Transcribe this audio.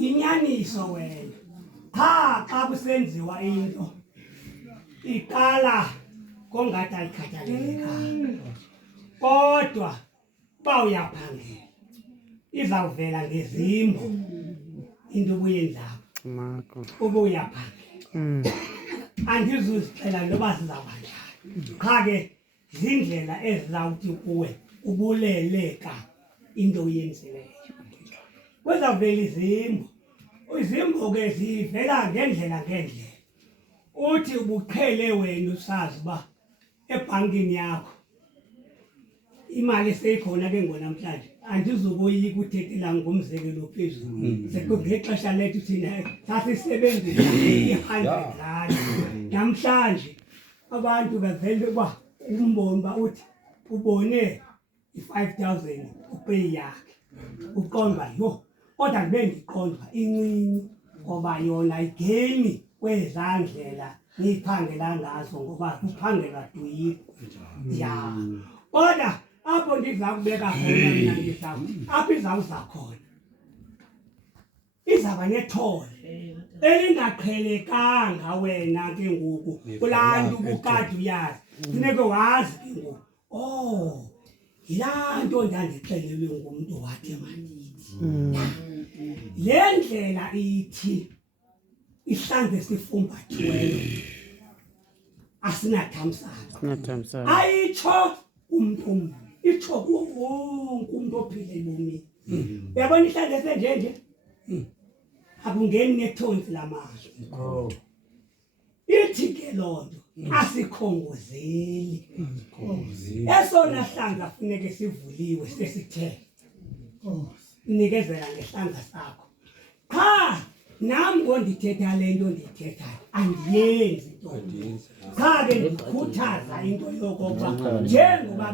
Inyaniso wena xa kusenziwa into iqala kongathi ayikhathalelekanga kodwa ba uyaphangela izawuvela ngezimbo into obuyenzako ubuyaphangela andizuzixela noba sizawuba njani qha ke zindlela ezizawuthi kuwe ubuleleka into oyenzileyo kuzawuvela izimbo ke zivela ngendlela uthi ubuqhele wena usazi uba ebhankini yakho imali seyikhona ke ngonamhlanje andizukoyika uthethela ngomzekelo phezulu sekungexesha lethu thina sasisebenzisa i-100 rand namhlanje abantu bevele uba umboni uba uthi ubone i-5,000 upay yakhe uqonda yho kodwa kube ndiqonda incinci ngoba yona ayigeni kwezandlela niphangela ngazo ngoba kuphangelwa duyiko ya kodwa apho ndiza kubeka khona mina ndizawuthi apho izawuza khona izawuba nethole elingaqhelekanga wena ke ngoku kulaa nto ubukade uyazi funeke wazi ke ngoku yilaa nto ndandixelelwe ngumntu wathi mandithi le ndlela ithi ihlanze sifumbathiweyo asinathamsanqa ayitsho umntu itsho kuwo wonke umntu ophila ebomini uyabona ihlanze senjenje akungeni nethonsi lamazwi ithi ke loo nto asikhongozeli esona hlanza funeke sivuliwe sesithe nikezela ngehlanza sakho qha nam ngondithetha le nto ndiyithethayo andiyenzi nto qha ke ndikhuthaza into yokokuba njengoba